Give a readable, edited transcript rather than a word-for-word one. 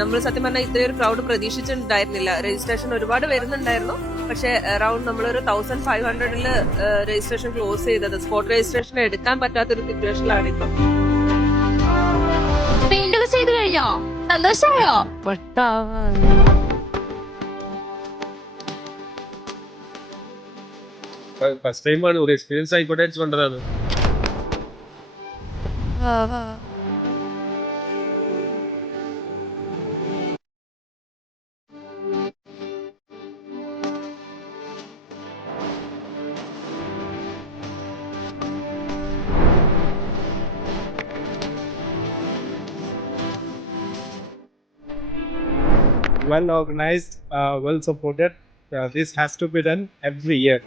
നമ്മൾ സത്യം പറഞ്ഞാൽ ഇത്രയൊരു ക്രൗഡ് പ്രതീക്ഷിച്ചിട്ടുണ്ടായിരുന്നില്ല. രജിസ്ട്രേഷൻ ഒരുപാട് വരുന്നുണ്ടായിരുന്നു. പക്ഷെ അറൌണ്ട് നമ്മളൊരു 1500 രജിസ്ട്രേഷൻ ക്ലോസ് ചെയ്തത്. സ്പോട്ട് രജിസ്ട്രേഷൻ എടുക്കാൻ പറ്റാത്തൊരു സിറ്റുവേഷനിലാണ് ഇപ്പൊ. പെയിന്റ് ചെയ്ത് കഴിഞ്ഞോ? സന്തോഷമായോ? ഫസ്റ്റ് ടൈമാണ്, ഒരു എക്സ്പീരിയൻസ് ആയിക്കോട്ടെ കൊണ്ടതാണ്. Well organized, well supported. This has to be done every year.